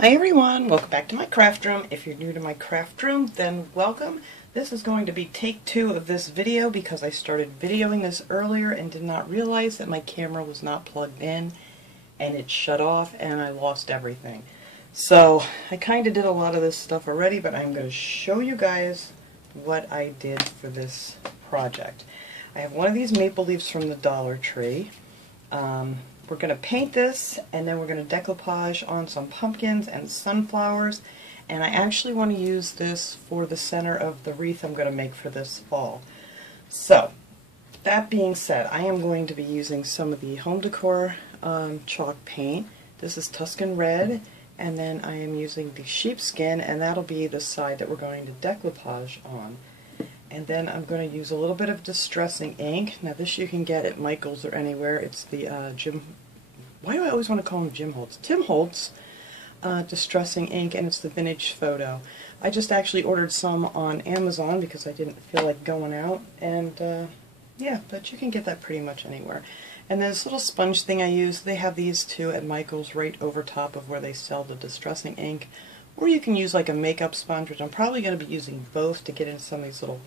Hi everyone, welcome back to my craft room. If you're new to my craft room, then welcome. This is going to be take 2 of this video because I started videoing this earlier and did not realize that my camera was not plugged in and it shut off and I lost everything. So I kind of did a lot of this stuff already, but I'm going to show you guys what I did for this project. I have one of these maple leaves from the Dollar Tree. We're going to paint this, and then we're going to decoupage on some pumpkins and sunflowers, and I actually want to use this for the center of the wreath I'm going to make for this fall. So, that being said, I am going to be using some of the home decor chalk paint. This is Tuscan Red, and then I am using the sheepskin, and that'll be the side that we're going to decoupage on. And then I'm going to use a little bit of distressing ink. Now this you can get at Michael's or anywhere. It's the why do I always want to call him Jim Holtz? Tim Holtz distressing ink, and it's the vintage photo. I just actually ordered some on Amazon because I didn't feel like going out, and yeah, but you can get that pretty much anywhere. And then this little sponge thing I use, they have these too at Michael's right over top of where they sell the distressing ink. Or you can use like a makeup sponge, which I'm probably going to be using both to get in some of these little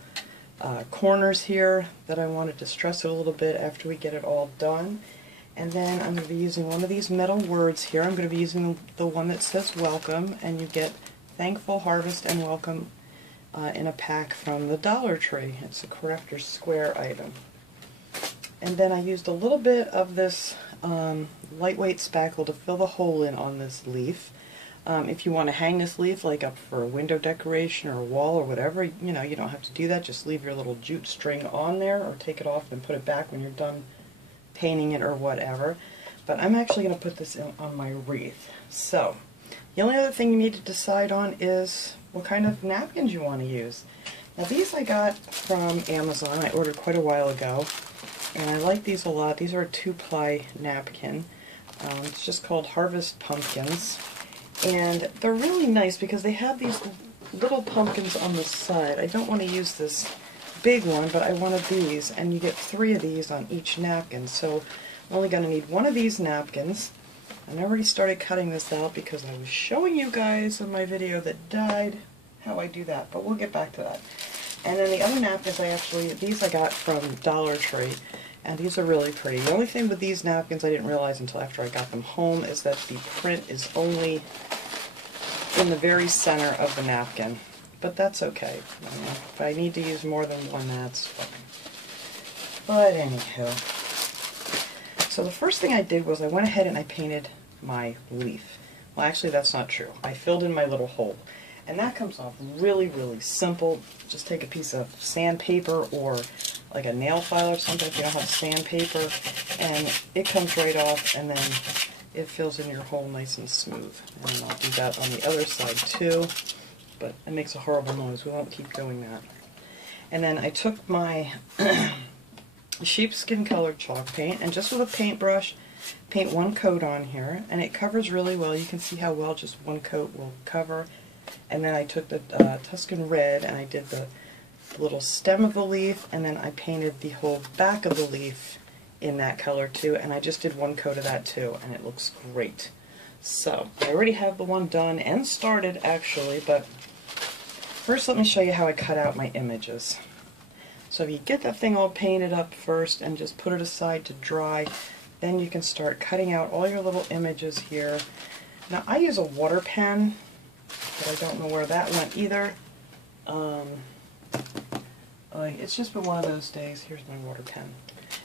corners here that I want to distress it a little bit after we get it all done. And then I'm going to be using one of these metal words here. I'm going to be using the one that says welcome, and you get Thankful, Harvest, and Welcome in a pack from the Dollar Tree. It's a Crafter's Square item. And then I used a little bit of this lightweight spackle to fill the hole in on this leaf. If you want to hang this leaf like up for a window decoration or a wall or whatever, you know, you don't have to do that. Just leave your little jute string on there or take it off and put it back when you're done painting it or whatever. But I'm actually going to put this in on my wreath. So, the only other thing you need to decide on is what kind of napkins you want to use. Now these I got from Amazon. I ordered quite a while ago, and I like these a lot. These are a 2-ply napkin. It's just called Harvest Pumpkins. And they're really nice because they have these little pumpkins on the side. I don't want to use this big one, but I wanted these, and you get 3 of these on each napkin. So I'm only going to need 1 of these napkins. And I already started cutting this out because I was showing you guys in my video that died how I do that, but we'll get back to that. And then the other napkins, these I got from Dollar Tree. And these are really pretty. The only thing with these napkins I didn't realize until after I got them home is that the print is only in the very center of the napkin. But that's okay. If I need to use more than one, that's fine. But anywho. So the first thing I did was I went ahead and I painted my leaf. Well, actually that's not true. I filled in my little hole. And that comes off really, really simple. Just take a piece of sandpaper or like a nail file or something if you don't have sandpaper, and it comes right off, and then it fills in your hole nice and smooth. And I'll do that on the other side too, but it makes a horrible noise. We won't keep doing that. And then I took my sheepskin colored chalk paint, and just with a paintbrush, paint 1 coat on here, and it covers really well. You can see how well just 1 coat will cover. And then I took the Tuscan Red, and I did the little stem of the leaf, and then I painted the whole back of the leaf in that color too, and I just did 1 coat of that too, and it looks great. So, I already have the one done and started actually, but first let me show you how I cut out my images. So if you get that thing all painted up first and just put it aside to dry, then you can start cutting out all your little images here. Now I use a water pen, but I don't know where that went either. It's just been one of those days. Here's my water pen.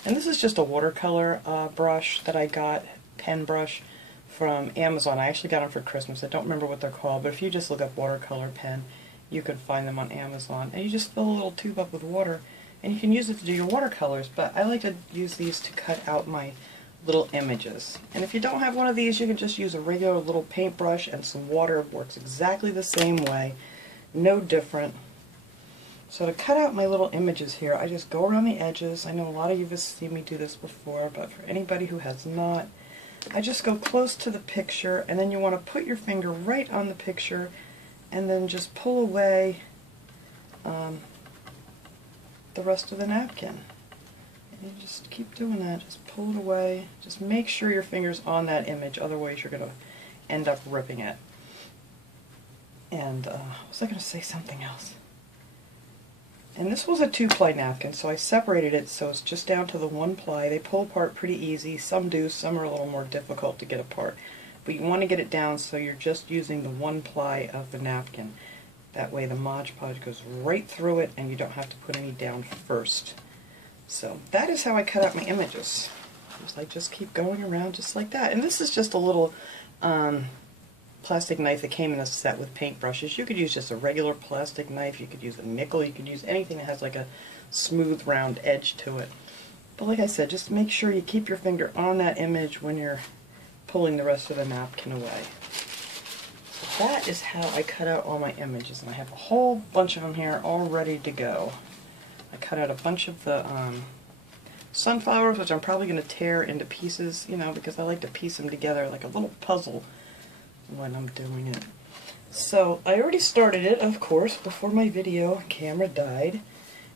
And this is just a watercolor brush that I got, pen brush, from Amazon. I actually got them for Christmas. I don't remember what they're called, but if you just look up watercolor pen, you can find them on Amazon. And you just fill a little tube up with water, and you can use it to do your watercolors, but I like to use these to cut out my little images. And if you don't have one of these, you can just use a regular little paintbrush and some water. It works exactly the same way, no different. So to cut out my little images here, I just go around the edges. I know a lot of you have seen me do this before, but for anybody who has not, I just go close to the picture, and then you want to put your finger right on the picture and then just pull away the rest of the napkin. And you just keep doing that, just pull it away. Just make sure your finger's on that image, otherwise you're going to end up ripping it. And was I going to say something else? And this was a 2-ply napkin, so I separated it so it's just down to the 1 ply. They pull apart pretty easy. Some do, some are a little more difficult to get apart. But you want to get it down so you're just using the 1 ply of the napkin. That way the Mod Podge goes right through it and you don't have to put any down first. So that is how I cut out my images. I just keep going around just like that. And this is just a little plastic knife that came in a set with paintbrushes. You could use just a regular plastic knife, you could use a nickel, you could use anything that has like a smooth round edge to it. But like I said, just make sure you keep your finger on that image when you're pulling the rest of the napkin away. So that is how I cut out all my images, and I have a whole bunch of them here all ready to go. I cut out a bunch of the sunflowers, which I'm probably going to tear into pieces, you know, because I like to piece them together like a little puzzle when I'm doing it. So I already started it, of course, before my video camera died,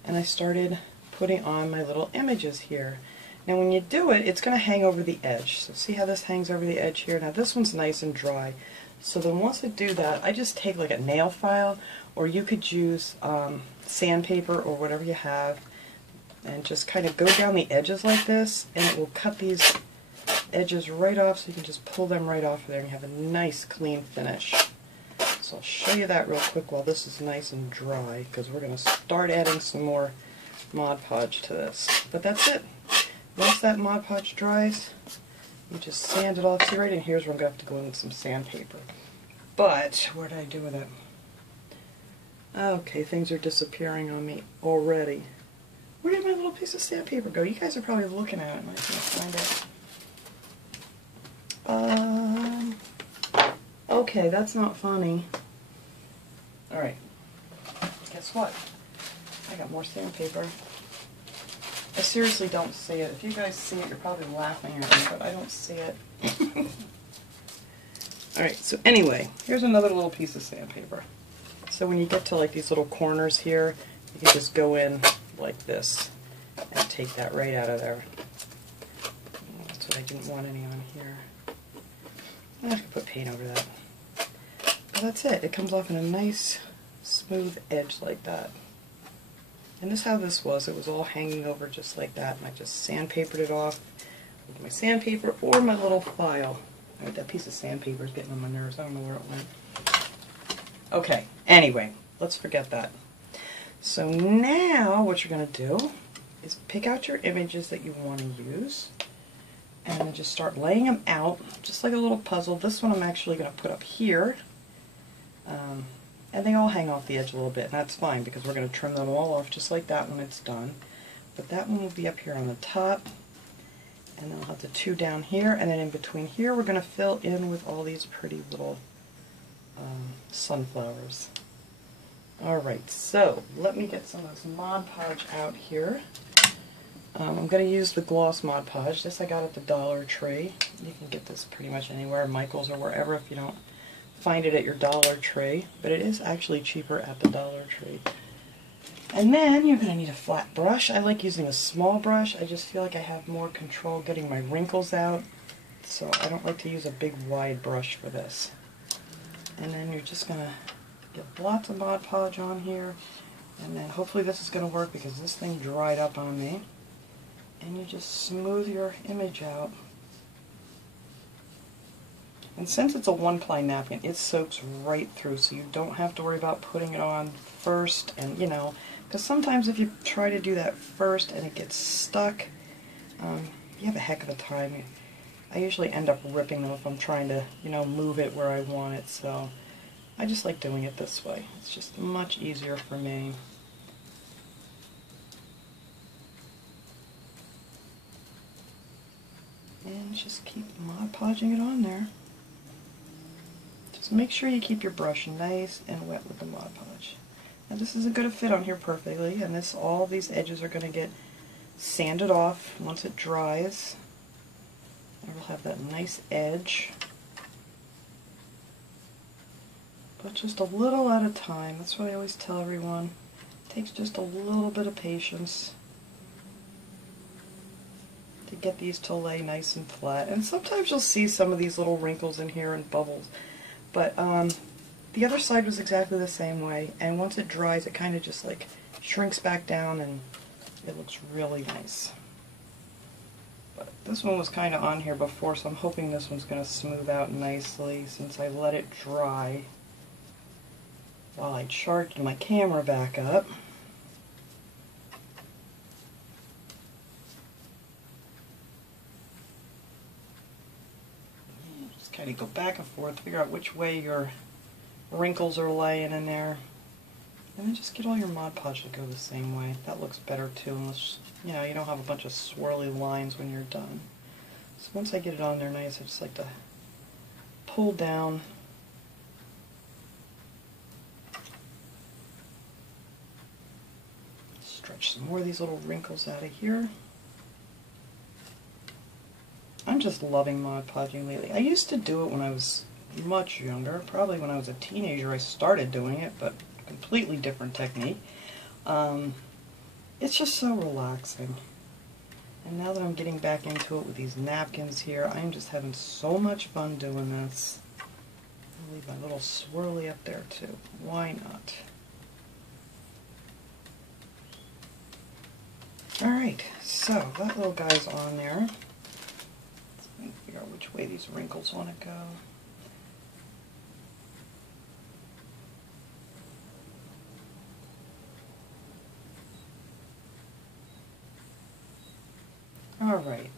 and I started putting on my little images here. Now when you do it, it's going to hang over the edge. So see how this hangs over the edge here? Now this one's nice and dry. So then once I do that, I just take like a nail file, or you could use sandpaper or whatever you have, and just kind of go down the edges like this, and it will cut these edges right off, so you can just pull them right off of there and you have a nice clean finish. So I'll show you that real quick while this is nice and dry, because we're going to start adding some more Mod Podge to this. But that's it. Once that Mod Podge dries, you just sand it off. See, right in here's where I'm going to have to go in with some sandpaper. But what did I do with it? Okay, things are disappearing on me already. Where did my little piece of sandpaper go? You guys are probably looking at it and I can't find it. Okay, that's not funny. Alright, guess what? I got more sandpaper. I seriously don't see it. If you guys see it, you're probably laughing at me, but I don't see it. Alright, so anyway, here's another little piece of sandpaper. So when you get to like these little corners here, you can just go in like this and take that right out of there. That's what I didn't want any on here. I have to put paint over that. But that's it. It comes off in a nice, smooth edge like that. And this is how this was. It was all hanging over just like that, and I just sandpapered it off with my sandpaper or my little file. Alright, that piece of sandpaper is getting on my nerves. I don't know where it went. Okay, anyway, let's forget that. So now what you're going to do is pick out your images that you want to use, and then just start laying them out, just like a little puzzle. This one I'm actually going to put up here, and they all hang off the edge a little bit, and that's fine because we're going to trim them all off just like that when it's done. But that one will be up here on the top, and then I'll have the 2 down here, and then in between here we're going to fill in with all these pretty little sunflowers. Alright, so let me get some of this Mod Podge out here. I'm going to use the gloss Mod Podge. This I got at the Dollar Tree. You can get this pretty much anywhere, Michael's or wherever, if you don't find it at your Dollar Tree. But it is actually cheaper at the Dollar Tree. And then you're going to need a flat brush. I like using a small brush. I just feel like I have more control getting my wrinkles out. So I don't like to use a big wide brush for this. And then you're just going to get lots of Mod Podge on here. And then hopefully this is going to work because this thing dried up on me. And you just smooth your image out. And since it's a 1-ply napkin, it soaks right through, so you don't have to worry about putting it on first, and you know, because sometimes if you try to do that first and it gets stuck, you have a heck of a time. I usually end up ripping them if I'm trying to, you know, move it where I want it, so I just like doing it this way. It's just much easier for me. And just keep Mod Podging it on there. Just make sure you keep your brush nice and wet with the Mod Podge. Now this isn't going to fit on here perfectly, and all these edges are going to get sanded off once it dries. And we'll have that nice edge. But just a little at a time. That's what I always tell everyone. It takes just a little bit of patience to get these to lay nice and flat. And sometimes you'll see some of these little wrinkles in here and bubbles. But the other side was exactly the same way, and once it dries it kind of just like shrinks back down and it looks really nice. But this one was kind of on here before, so I'm hoping this one's going to smooth out nicely since I let it dry while I charged my camera back up. Just kind of go back and forth, figure out which way your wrinkles are laying in there. And then just get all your Mod Podge to go the same way. That looks better too, unless, you know, you don't have a bunch of swirly lines when you're done. So once I get it on there nice, I just like to pull down. Stretch some more of these little wrinkles out of here. I'm just loving Mod Podging lately. I used to do it when I was much younger. Probably when I was a teenager I started doing it, but completely different technique. It's just so relaxing. And now that I'm getting back into it with these napkins here, I'm just having so much fun doing this. I'll leave my little swirly up there too. Why not? Alright, so that little guy's on there. Let's figure out which way these wrinkles want to go. Alright.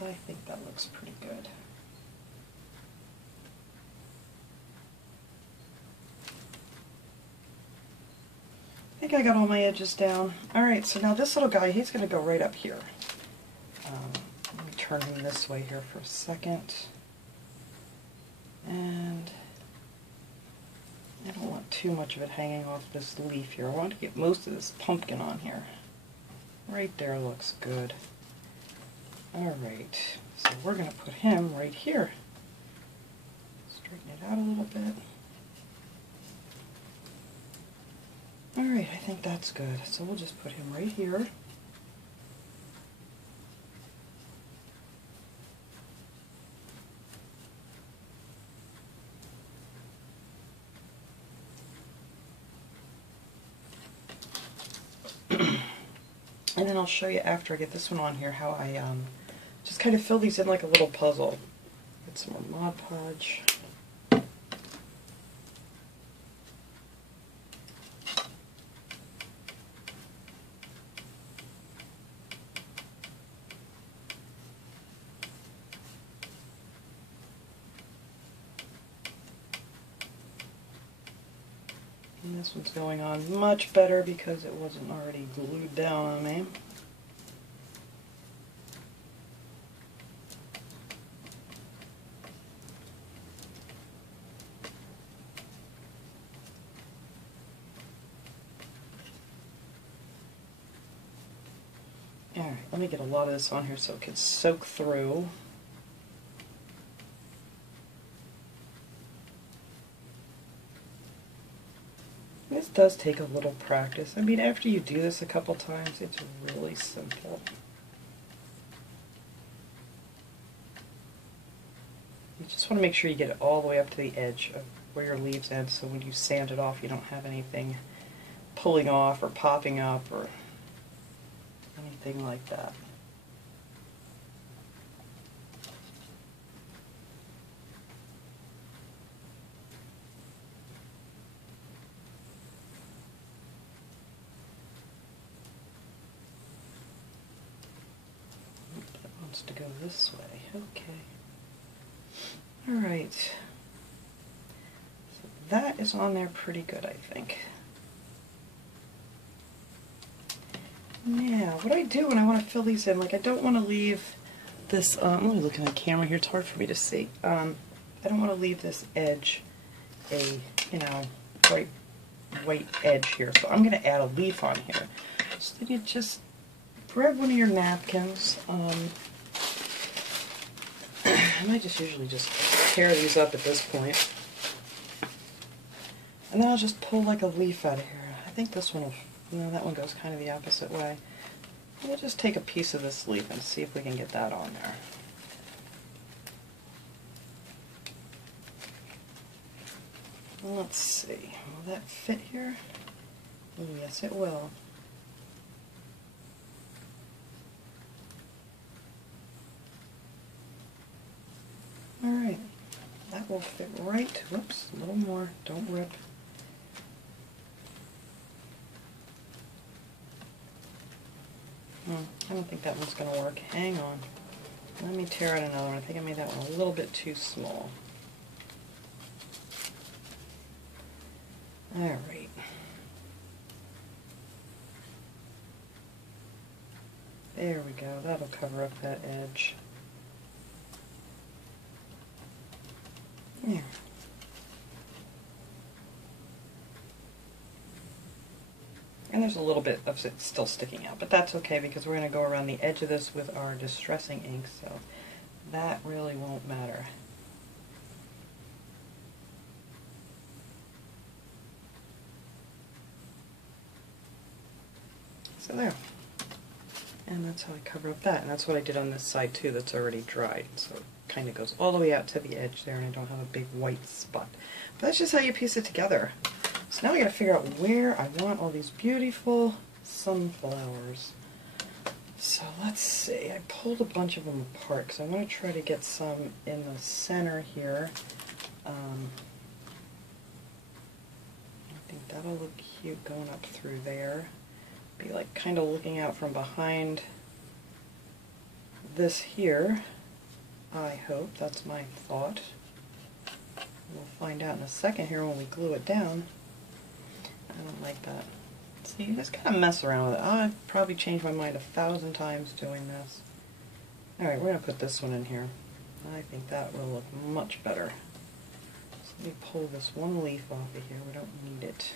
I think that looks pretty good. I think I got all my edges down. Alright, so now this little guy, he's going to go right up here. Let me turn him this way here for a second. And I don't want too much of it hanging off this leaf here. I want to get most of this pumpkin on here. Right there looks good. Alright, so we're going to put him right here. Straighten it out a little bit. Alright, I think that's good. So we'll just put him right here. And then I'll show you after I get this one on here how I just kind of fill these in like a little puzzle. Get some more Mod Podge. And this one's going on much better because it wasn't already glued down on me. Alright, let me get a lot of this on here so it can soak through. This does take a little practice. I mean, after you do this a couple times, it's really simple. You just want to make sure you get it all the way up to the edge of where your leaves end, so when you sand it off, you don't have anything pulling off or popping up or anything like that. To go this way. Okay. Alright. So that is on there pretty good, I think. Now, what I do when I want to fill these in, like I don't want to leave this, let me look at the camera here, it's hard for me to see. I don't want to leave this edge a, bright white edge here, so I'm going to add a leaf on here. So then you just grab one of your napkins, I might just usually just tear these up at this point. And then I'll just pull like a leaf out of here. I think this one, no, that one goes kind of the opposite way. We'll just take a piece of this leaf and see if we can get that on there. Let's see, will that fit here? Yes, it will. Alright, that will fit right. Whoops, a little more, don't rip. I don't think that one's going to work. Hang on. Let me tear out another one. I think I made that one a little bit too small. Alright. There we go. That'll cover up that edge. There. And there's a little bit of it still sticking out, but that's okay because we're going to go around the edge of this with our distressing ink, so that really won't matter. So there. And that's how I cover up that, and that's what I did on this side too that's already dried. So it kind of goes all the way out to the edge there and I don't have a big white spot. But that's just how you piece it together. So now I gotta figure out where I want all these beautiful sunflowers. So let's see, I pulled a bunch of them apart because I want to try to get some in the center here. I think that'll look cute going up through there. Be like kind of looking out from behind this here. I hope, that's my thought. We'll find out in a second here when we glue it down. I don't like that. See, you just kind of mess around with it. I've probably changed my mind 1,000 times doing this. Alright, we're going to put this one in here. I think that will look much better. So let me pull this one leaf off of here. We don't need it.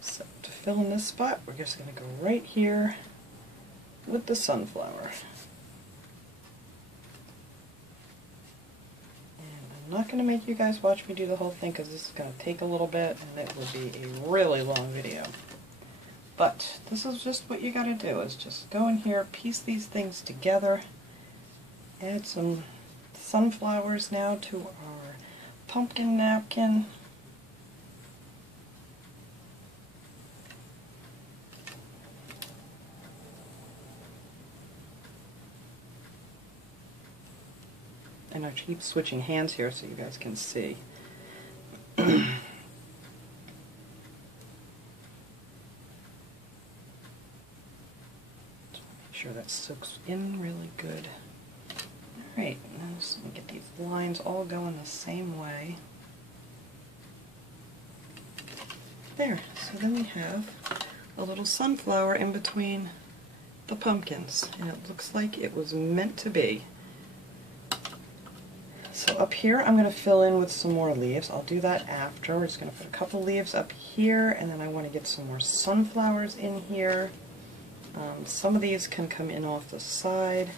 So to fill in this spot, we're just going to go right here with the sunflower. I'm not going to make you guys watch me do the whole thing because this is going to take a little bit and it will be a really long video. But this is just what you got to do, is just go in here, piece these things together, add some sunflowers now to our pumpkin napkin. And I keep switching hands here so you guys can see. Make sure that soaks in really good. Alright, now just get these lines all going the same way. There, so then we have a little sunflower in between the pumpkins, and it looks like it was meant to be. So up here I'm going to fill in with some more leaves. I'll do that after. We're just going to put a couple leaves up here, and then I want to get some more sunflowers in here. Some of these can come in off the side,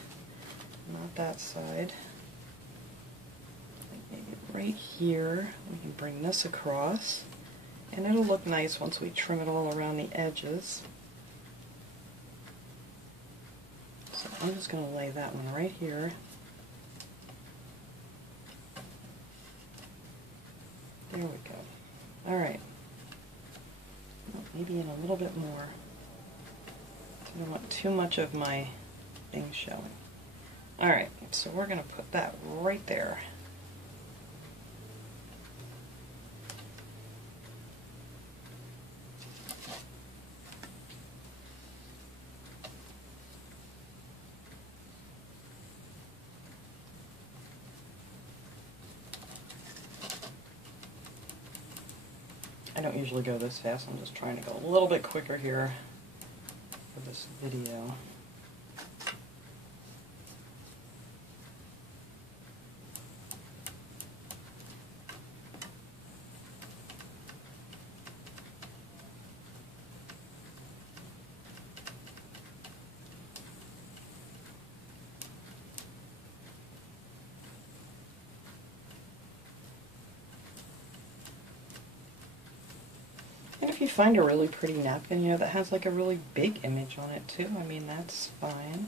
not that side. Maybe right here. We can bring this across, and it'll look nice once we trim it all around the edges. So I'm just going to lay that one right here. There we go. Alright. Well, maybe in a little bit more. I don't want too much of my thing showing. Alright, so we're going to put that right there. I don't usually go this fast, I'm just trying to go a little bit quicker here for this video. And if you find a really pretty napkin, you know, that has like a really big image on it too, I mean, that's fine.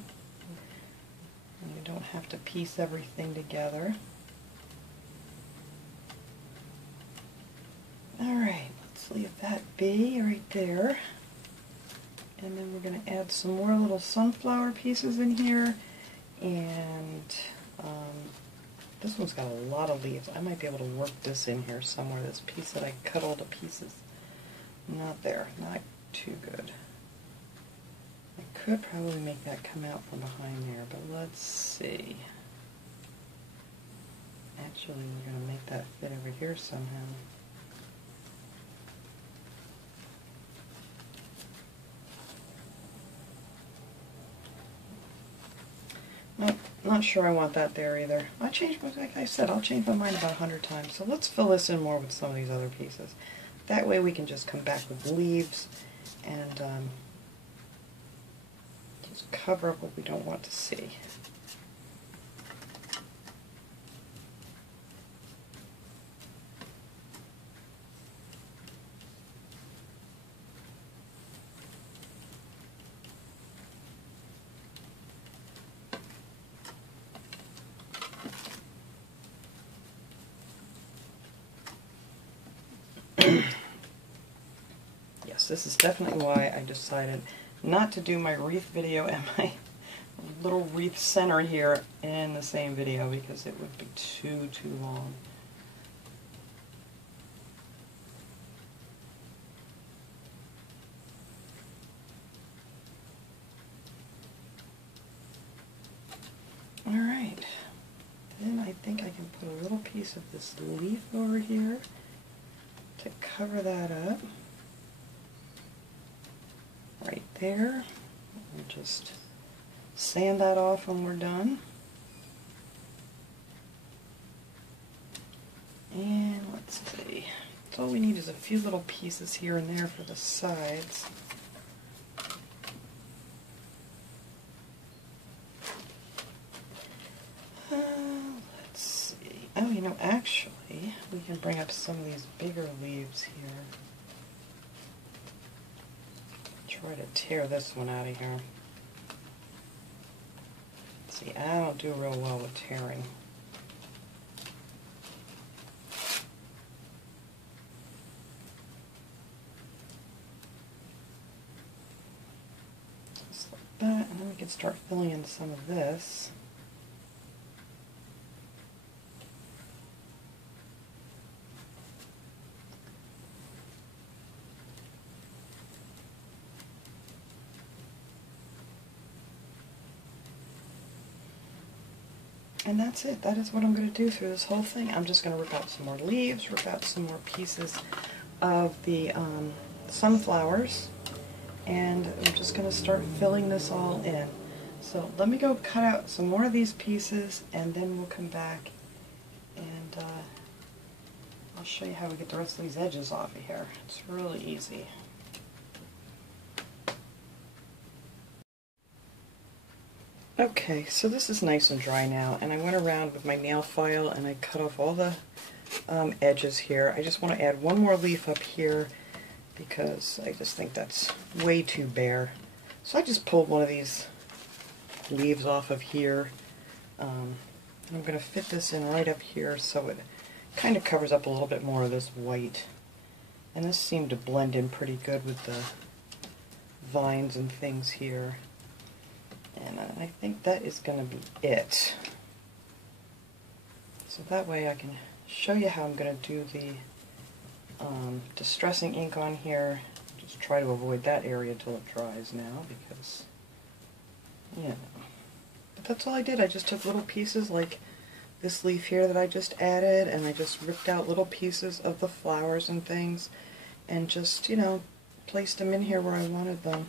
And you don't have to piece everything together. leave that be right there. And then we're going to add some more little sunflower pieces in here. And this one's got a lot of leaves. I might be able to work this in here somewhere, this piece that I cut all to pieces. Not there, not too good. I could probably make that come out from behind there, but let's see. Actually, we're going to make that fit over here somehow. Nope, not sure I want that there either. Like I said, I'll change my mind about 100 times. So let's fill this in more with some of these other pieces. That way we can just come back with leaves and just cover up what we don't want to see. Yes, this is definitely why I decided not to do my wreath video and my little wreath center here in the same video, because it would be too long. Alright, then I think I can put a little piece of this leaf over here to cover that up. Right there. And just sand that off when we're done. And let's see. So all we need is a few little pieces here and there for the sides. Let's see. Oh, you know, actually, we can bring up some of these bigger leaves here. Try to tear this one out of here. See, I don't do real well with tearing. Just like that, and then we can start filling in some of this. And that's it. That is what I'm going to do through this whole thing. I'm just going to rip out some more leaves, rip out some more pieces of the sunflowers, and I'm just going to start filling this all in. So let me go cut out some more of these pieces, and then we'll come back and I'll show you how we get the rest of these edges off of here. It's really easy. Okay, so this is nice and dry now, and I went around with my nail file and I cut off all the edges here. I just want to add one more leaf up here because I just think that's way too bare. So I just pulled one of these leaves off of here. I'm going to fit this in right up here so it kind of covers up a little bit more of this white. And this seemed to blend in pretty good with the vines and things here. And I think that is going to be it. So that way I can show you how I'm going to do the distressing ink on here. Just try to avoid that area until it dries now, because, you know. But that's all I did. I just took little pieces like this leaf here that I just added, and I just ripped out little pieces of the flowers and things, and just, you know, placed them in here where I wanted them.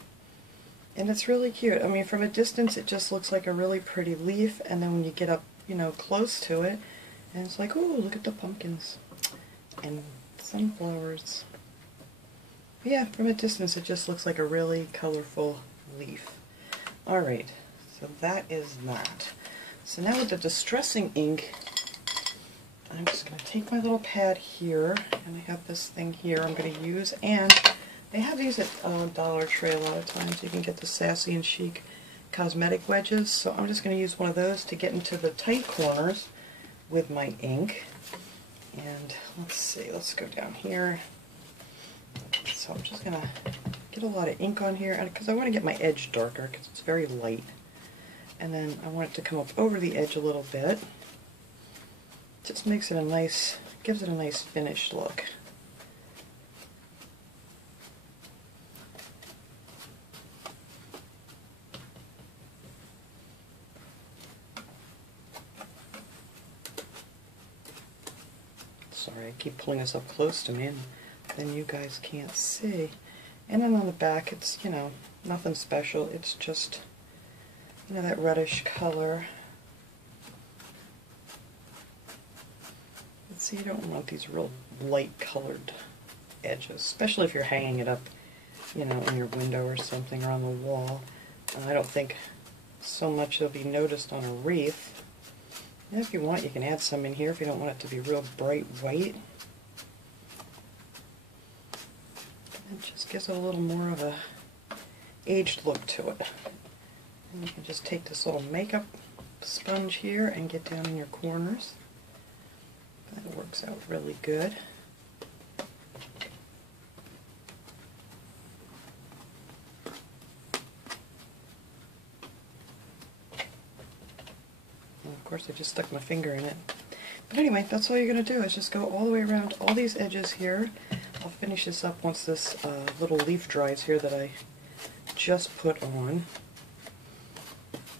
And it's really cute. I mean, from a distance it just looks like a really pretty leaf, and then when you get up, you know, close to it, and it's like, oh, look at the pumpkins and sunflowers. But yeah, from a distance it just looks like a really colorful leaf. Alright, so that is that. So now with the distressing ink, I'm just going to take my little pad here, and I have this thing here I'm going to use, and they have these at Dollar Tree a lot of times. You can get the Sassy and Chic cosmetic wedges. So I'm just going to use one of those to get into the tight corners with my ink. And let's see, let's go down here. so I'm just going to get a lot of ink on here because I want to get my edge darker because it's very light. And then I want it to come up over the edge a little bit. Just makes it a nice, gives it a nice finished look. Sorry, I keep pulling this up close to me and then you guys can't see. And then on the back, it's, you know, nothing special. It's just, you know, that reddish color. And see, you don't want these real light colored edges, especially if you're hanging it up, you know, in your window or something or on the wall. I don't think so much it'll be noticed on a wreath. And if you want, you can add some in here if you don't want it to be real bright white. It just gives it a little more of a aged look to it. And you can just take this little makeup sponge here and get down in your corners. That works out really good. And of course I just stuck my finger in it. But anyway, that's all you're going to do is just go all the way around all these edges here. I'll finish this up once this little leaf dries here that I just put on.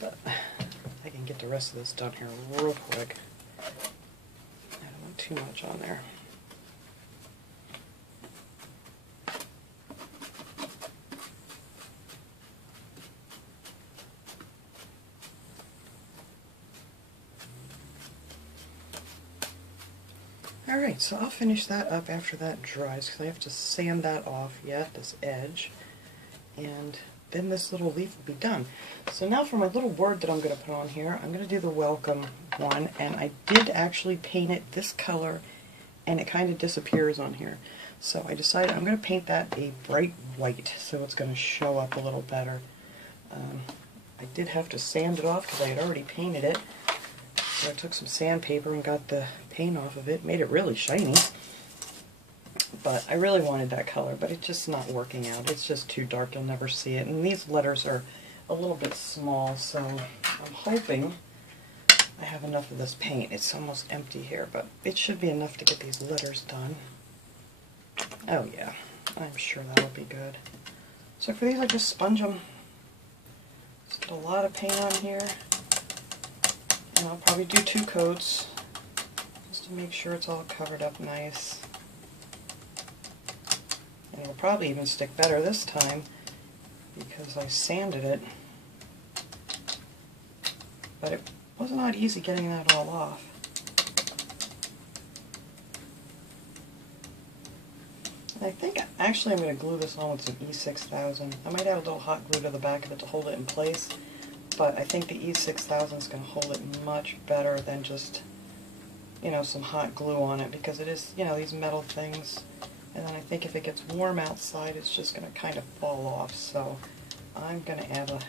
But I can get the rest of this done here real quick. I don't want too much on there. Alright, so I'll finish that up after that dries because I have to sand that off yet, this edge, and then this little leaf will be done. So now for my little word that I'm going to put on here, I'm going to do the welcome one, and I did actually paint it this color and it kind of disappears on here. So I decided I'm going to paint that a bright white so it's going to show up a little better. I did have to sand it off because I had already painted it. So I took some sandpaper and got the paint off of it, made it really shiny. But I really wanted that color, but it's just not working out. It's just too dark, you'll never see it. And these letters are a little bit small, so I'm hoping I have enough of this paint. It's almost empty here, but it should be enough to get these letters done. Oh yeah, I'm sure that'll be good. So for these I just sponge them. Just put a lot of paint on here. And I'll probably do 2 coats just to make sure it's all covered up nice. And it'll probably even stick better this time because I sanded it. But it was not easy getting that all off. And I think actually I'm going to glue this on with some E6000. I might add a little hot glue to the back of it to hold it in place. But I think the E6000 is going to hold it much better than just, you know, some hot glue on it because it is, you know, these metal things. And then I think if it gets warm outside, it's just going to kind of fall off. So I'm going to add a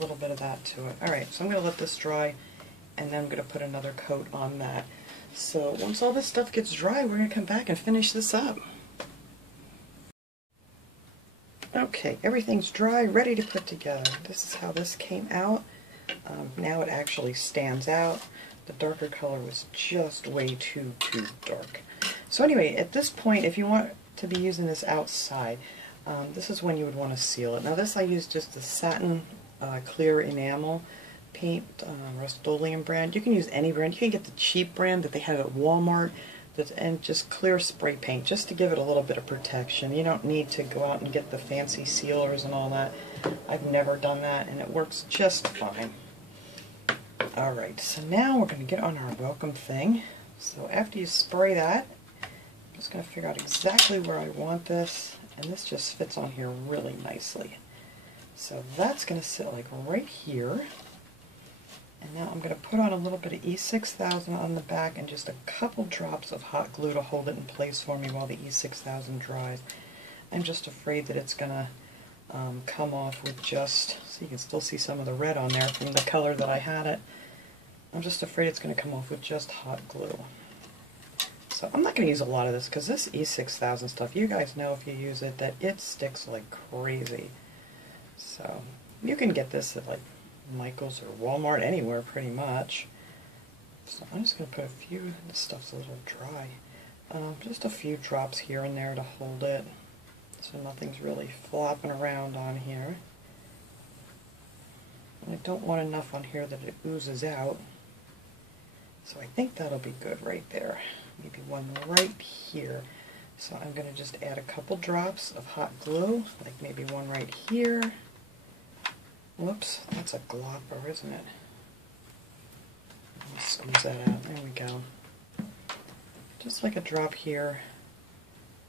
little bit of that to it. Alright, so I'm going to let this dry and then I'm going to put another coat on that. So once all this stuff gets dry, we're going to come back and finish this up. Okay, everything's dry, ready to put together. This is how this came out. Now it actually stands out. The darker color was just way too dark. So anyway, at this point, if you want to be using this outside, this is when you would want to seal it. Now this I used just the satin clear enamel paint, Rust-Oleum brand. You can use any brand. You can get the cheap brand that they have at Walmart. And just clear spray paint just to give it a little bit of protection. You don't need to go out and get the fancy sealers and all that. I've never done that and it works just fine. Alright, so now we're going to get on our welcome thing. So after you spray that, I'm just going to figure out exactly where I want this, and this just fits on here really nicely. So that's going to sit like right here. And now I'm going to put on a little bit of E6000 on the back and just a couple drops of hot glue to hold it in place for me while the E6000 dries. I'm just afraid that it's going to come off with just, so you can still see some of the red on there from the color that I had it. I'm just afraid it's going to come off with just hot glue. So So I'm not going to use a lot of this because this E6000 stuff, you guys know if you use it that it sticks like crazy. So you can get this at like Michael's or Walmart, anywhere pretty much. So I'm just going to put a few, this stuff's a little dry, just a few drops here and there to hold it so nothing's really flopping around on here. And I don't want enough on here that it oozes out. So I think that'll be good right there. Maybe one right here. So I'm going to just add a couple drops of hot glue, like maybe one right here. Whoops, that's a glopper, isn't it? Let me squeeze that out. There we go. Just like a drop here,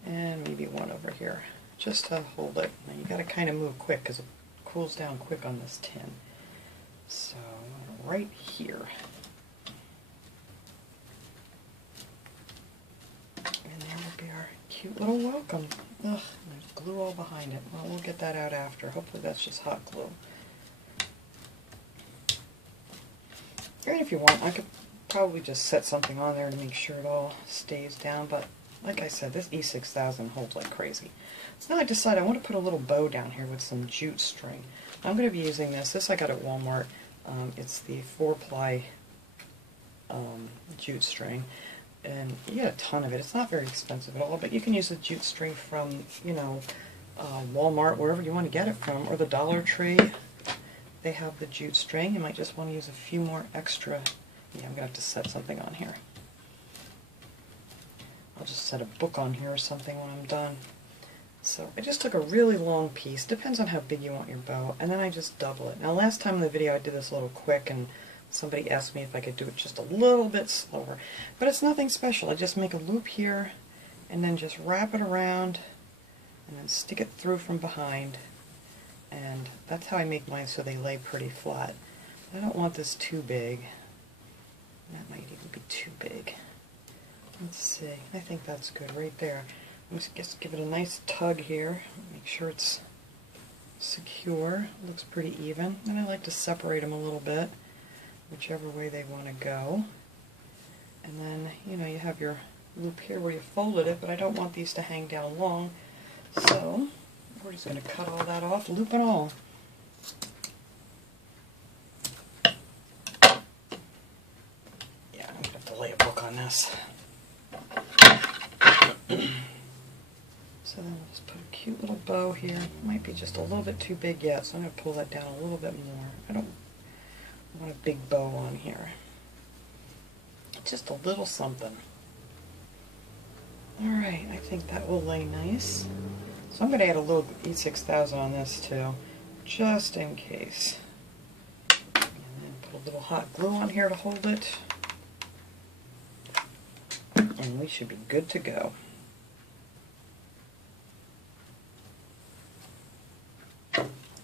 and maybe one over here, just to hold it. Now you got to kind of move quick because it cools down quick on this tin. So right here. And there will be our cute little welcome. Ugh, there's glue all behind it. Well, we'll get that out after. Hopefully that's just hot glue. And if you want, I could probably just set something on there to make sure it all stays down, but like I said, this E6000 holds like crazy. So now I decided I want to put a little bow down here with some jute string. I'm going to be using this I got at Walmart. It's the 4-ply jute string, and you get a ton of it. It's not very expensive at all, but you can use the jute string from, you know, Walmart, wherever you want to get it from, or the Dollar Tree. They have the jute string. You might just want to use a few more extra. Yeah, I'm going to have to set something on here. I'll just set a book on here or something when I'm done. So I just took a really long piece, depends on how big you want your bow, and then I just double it. Now last time in the video I did this a little quick and somebody asked me if I could do it just a little bit slower. But it's nothing special. I just make a loop here and then just wrap it around and then stick it through from behind. And that's how I make mine so they lay pretty flat. I don't want this too big. That might even be too big. Let's see. I think that's good right there. Let's just give it a nice tug here. Make sure it's secure. It looks pretty even. And I like to separate them a little bit, whichever way they want to go. And then, you know, you have your loop here where you folded it, but I don't want these to hang down long. So we're just going to cut all that off, loop and all. Yeah, I'm going to have to lay a book on this. So then we'll just put a cute little bow here. Might be just a little bit too big yet, so I'm going to pull that down a little bit more. I don't want a big bow on here. Just a little something. Alright, I think that will lay nice. So I'm going to add a little E6000 on this too, just in case. And then put a little hot glue on here to hold it. And we should be good to go.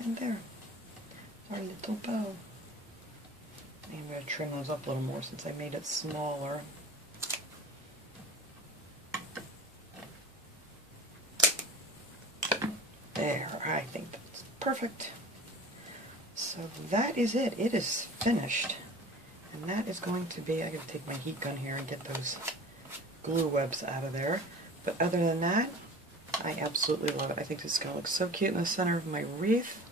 And there, our little bow. And I'm going to trim those up a little more since I made it smaller. There, I think that's perfect. So that is it. It is finished. And that is going to be, I got to take my heat gun here and get those glue webs out of there. But other than that, I absolutely love it. I think this is going to look so cute in the center of my wreath.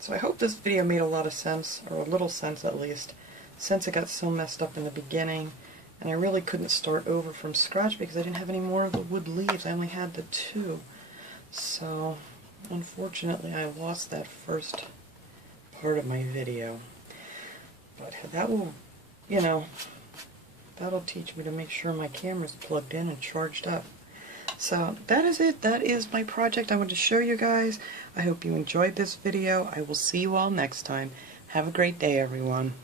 So I hope this video made a lot of sense, or a little sense at least, since it got so messed up in the beginning. And I really couldn't start over from scratch because I didn't have any more of the wood leaves. I only had the 2. So, unfortunately, I lost that first part of my video. But that will, you know, that'll teach me to make sure my camera's plugged in and charged up. So, that is it. That is my project I wanted to show you guys. I hope you enjoyed this video. I will see you all next time. Have a great day, everyone.